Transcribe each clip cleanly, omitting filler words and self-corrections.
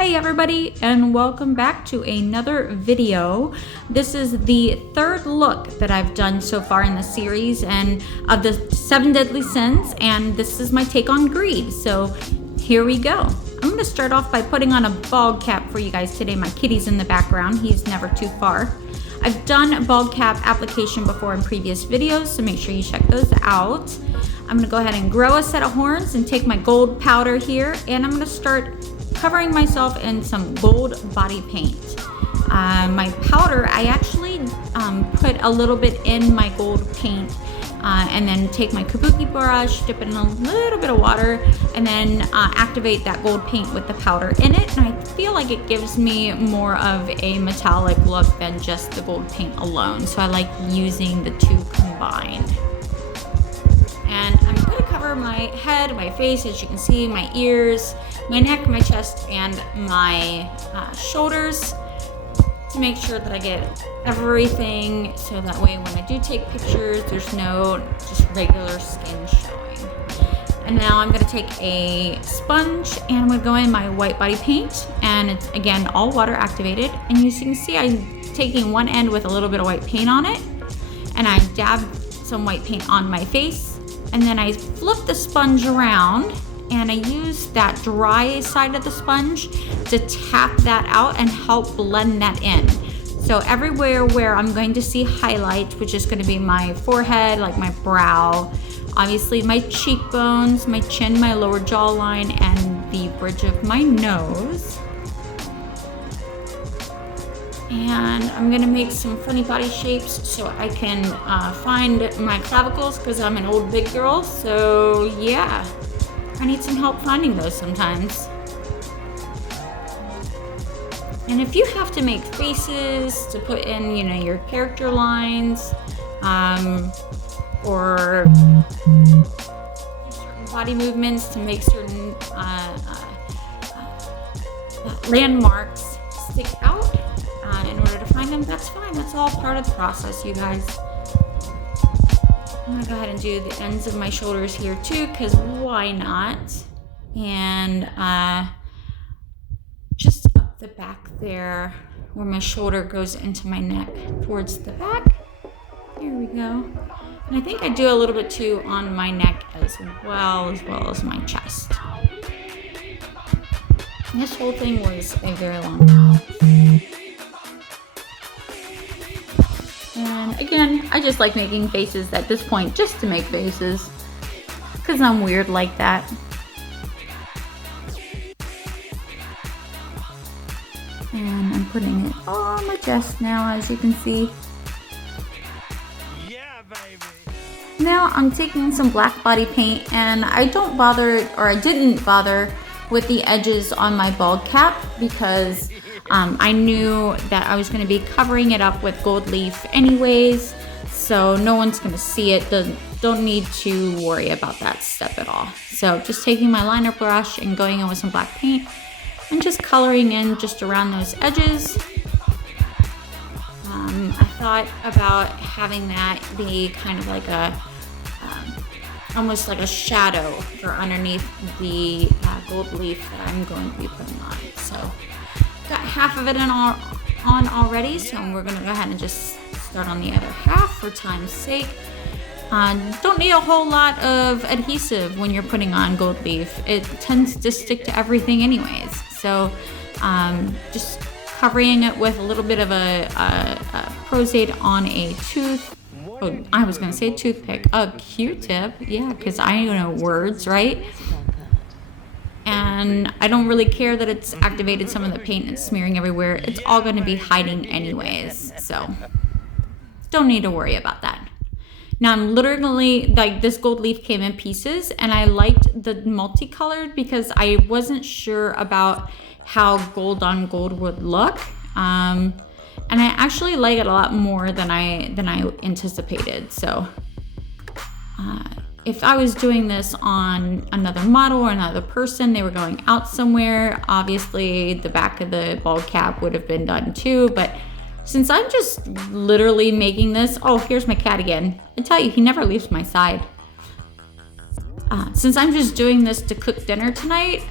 Hey everybody, and welcome back to another video. This is the third look that I've done so far in the series and of the 7 deadly sins, and this is my take on greed. So here we go. I'm going to start off by putting on a bald cap for you guys today. My kitty's in the background. He's never too far. I've done a bald cap application before in previous videos, so make sure you check those out. I'm going to go ahead and grow a set of horns and take my gold powder here, and I'm going to start covering myself in some gold body paint. My powder, I actually put a little bit in my gold paint and then take my kabuki brush, dip it in a little bit of water, and then activate that gold paint with the powder in it. And I feel like it gives me more of a metallic look than just the gold paint alone. So I like using the two combined. And I'm going to cover my head, my face, as you can see, my ears, my neck, my chest, and my shoulders to make sure that I get everything, so that way when I do take pictures, there's no just regular skin showing. And now I'm going to take a sponge and I'm going to go in my white body paint, and it's again all water activated. And as you can see, I'm taking one end with a little bit of white paint on it, and I dab some white paint on my face, and then I flip the sponge around and I use that dry side of the sponge to tap that out and help blend that in. So everywhere where I'm going to see highlight, which is going to be my forehead, like my brow, obviously my cheekbones, my chin, my lower jawline, and the bridge of my nose. And I'm gonna make some funny body shapes so I can find my clavicles, because I'm an old big girl. So yeah, I need some help finding those sometimes. And if you have to make faces to put in, you know, your character lines, or certain body movements to make certain landmarks stick out in order to find them, that's fine. That's all part of the process, you guys. I'm gonna go ahead and do the ends of my shoulders here too, because why not? And just up the back there where my shoulder goes into my neck towards the back. There we go. And I think I do a little bit too on my neck as well as my chest. And this whole thing was a very long time. And again, I just like making faces at this point, just to make faces, because I'm weird like that. And I'm putting it on my chest now, as you can see. Yeah, baby. Now I'm taking some black body paint, and I didn't bother with the edges on my bald cap, because I knew that I was going to be covering it up with gold leaf anyways, so no one's going to see it. Don't need to worry about that step at all. So just taking my liner brush and going in with some black paint and just coloring in just around those edges. I thought about having that be kind of like a almost like a shadow for underneath the gold leaf that I'm going to be putting on. So got half of it on already, so we're going to go ahead and just start on the other half for time's sake. Don't need a whole lot of adhesive when you're putting on gold leaf. It tends to stick to everything anyways. So just covering it with a little bit of a Pros-Aide on a toothpick, a Q-tip, yeah, because I know words, right? And I don't really care that it's activated some of the paint and smearing everywhere. It's all going to be hiding anyways, so don't need to worry about that. Now I'm literally, like, this gold leaf came in pieces, and I liked the multicolored because I wasn't sure about how gold on gold would look. And I actually like it a lot more than I anticipated. So if I was doing this on another model or another person, they were going out somewhere, obviously the back of the bald cap would have been done too. But since I'm just literally making this, oh, here's my cat again. I tell you, he never leaves my side. Since I'm just doing this to cook dinner tonight,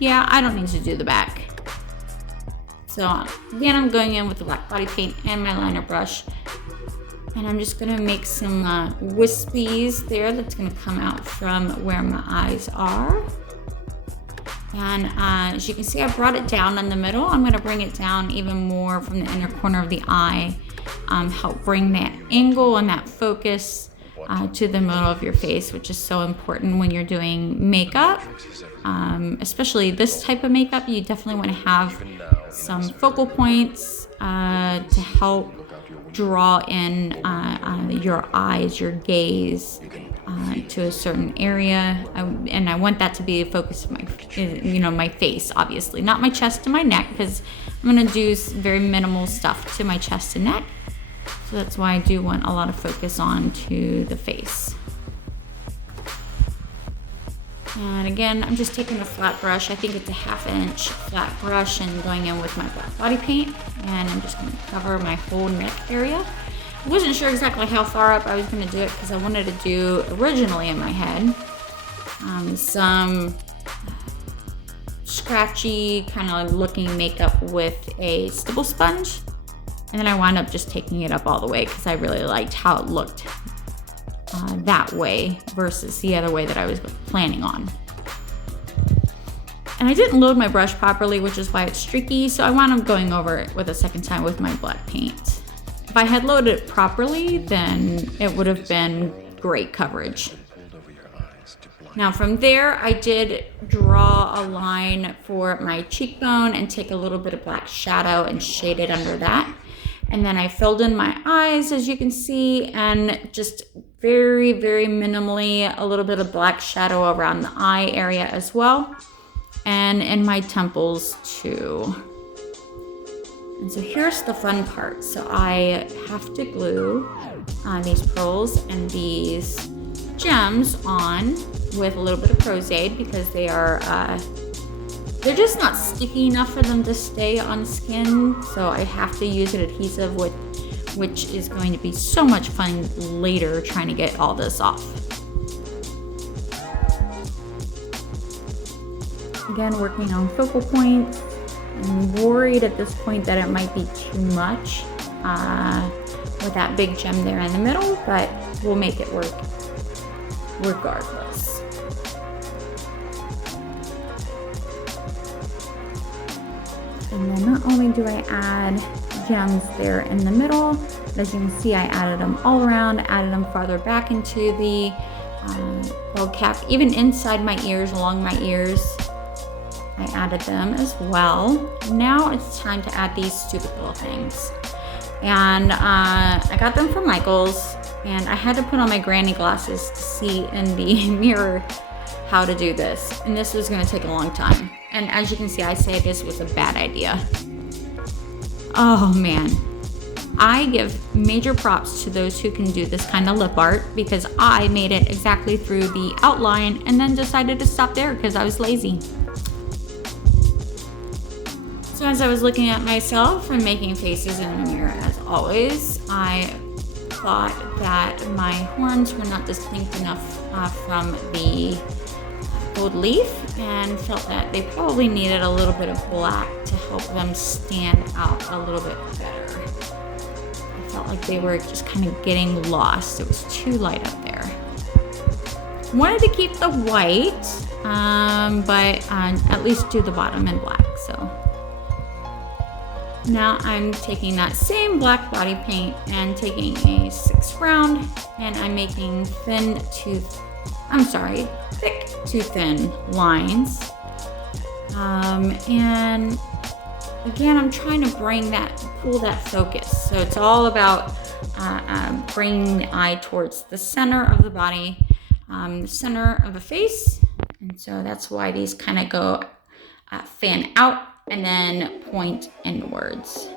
Yeah, I don't need to do the back. So again, I'm going in with the black body paint and my liner brush. And I'm just gonna make some wispies there that's gonna come out from where my eyes are. And as you can see, I brought it down in the middle. I'm gonna bring it down even more from the inner corner of the eye. Help bring that angle and that focus to the middle of your face, which is so important when you're doing makeup. Especially this type of makeup, you definitely wanna have some focal points to help draw in your eyes, your gaze to a certain area, and I want that to be a focus of my face, obviously, not my chest and my neck, because I'm gonna do very minimal stuff to my chest and neck. So that's why I do want a lot of focus on to the face. And again, I'm just taking a flat brush. I think it's a 1/2 inch flat brush and going in with my black body paint. And I'm just gonna cover my whole neck area. I wasn't sure exactly how far up I was gonna do it because I wanted to do originally in my head some scratchy kind of looking makeup with a stipple sponge. And then I wound up just taking it up all the way because I really liked how it looked that way versus the other way that I was planning on. And I didn't load my brush properly, which is why it's streaky, so I wound up going over it with a second time with my black paint. If I had loaded it properly, then it would have been great coverage. Now from there, I did draw a line for my cheekbone and take a little bit of black shadow and shade it under that. And then I filled in my eyes, as you can see, and just very, very minimally a little bit of black shadow around the eye area as well. And in my temples too. And so here's the fun part. So I have to glue these pearls and these gems on with a little bit of Pros-Aide because they're just not sticky enough for them to stay on skin. So I have to use an adhesive which is going to be so much fun later trying to get all this off. Again, working on focal points. I'm worried at this point that it might be too much with that big gem there in the middle, but we'll make it work regardless. And then not only do I add gems there in the middle, but as you can see, I added them all around, added them farther back into the bulb cap, even inside my ears, along my ears. I added them as well. Now it's time to add these stupid little things. And I got them from Michael's, and I had to put on my granny glasses to see in the mirror how to do this. And this was gonna take a long time. And as you can see, I say this was a bad idea. Oh man. I give major props to those who can do this kind of lip art because I made it exactly through the outline and then decided to stop there because I was lazy. So as I was looking at myself and making faces in the mirror as always, I thought that my horns were not distinct enough from the gold leaf and felt that they probably needed a little bit of black to help them stand out a little bit better. I felt like they were just kind of getting lost. It was too light up there. Wanted to keep the white, but at least do the bottom in black, so. Now I'm taking that same black body paint and taking a 6 round and I'm making thick to thin lines. And again, I'm trying to pull that focus. So it's all about bringing the eye towards the center of the body, the center of the face. And so that's why these kind of go fan out and then point inwards.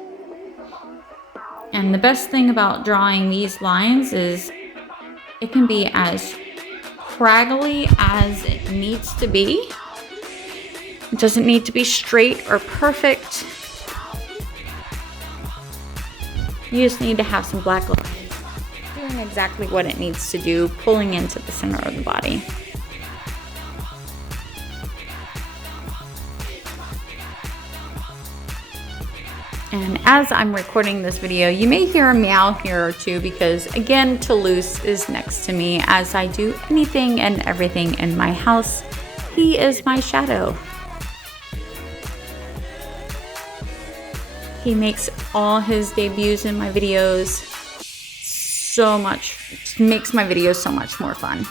And the best thing about drawing these lines is it can be as craggly as it needs to be. It doesn't need to be straight or perfect. You just need to have some black lines doing exactly what it needs to do, pulling into the center of the body. And as I'm recording this video, you may hear a meow here or two because, again, Toulouse is next to me as I do anything and everything in my house. He is my shadow. He makes all his debuts in my videos so much, makes my videos so much more fun.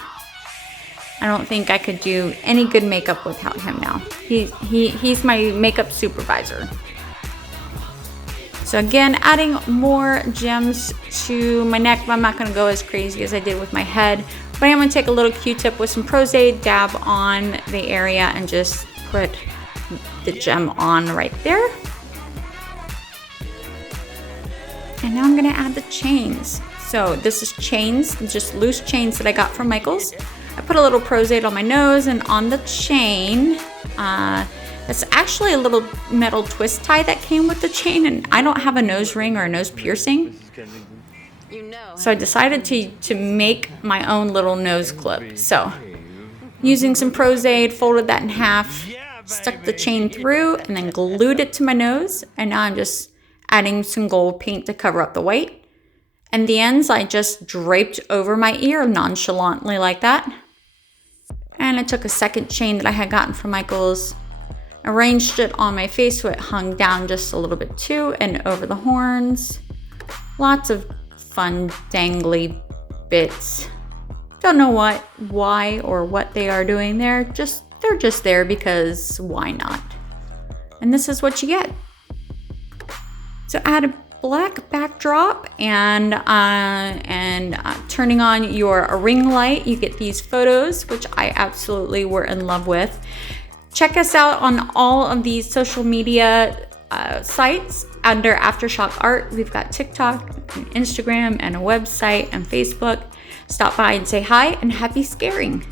I don't think I could do any good makeup without him now. He's my makeup supervisor. So again, adding more gems to my neck, but I'm not gonna go as crazy as I did with my head. But I'm gonna take a little Q-tip with some Pros-Aide, dab on the area, and just put the gem on right there. And now I'm gonna add the chains. So this is chains, just loose chains that I got from Michaels. I put a little Pros-Aide on my nose, and on the chain, that's actually a little metal twist tie that came with the chain, and I don't have a nose ring or a nose piercing. So I decided to make my own little nose clip. So using some Pros-Aide, folded that in half, stuck the chain through, and then glued it to my nose. And now I'm just adding some gold paint to cover up the white. And the ends I just draped over my ear nonchalantly like that. And I took a second chain that I had gotten from Michaels, arranged it on my face so it hung down just a little bit too, and over the horns. Lots of fun dangly bits. Don't know why or what they are doing there. They're just there because why not? And this is what you get. So add a black backdrop and turning on your ring light, you get these photos, which I absolutely were in love with. Check us out on all of these social media sites under Aftershock Art. We've got TikTok, and Instagram, and a website, and Facebook. Stop by and say hi, and happy scaring.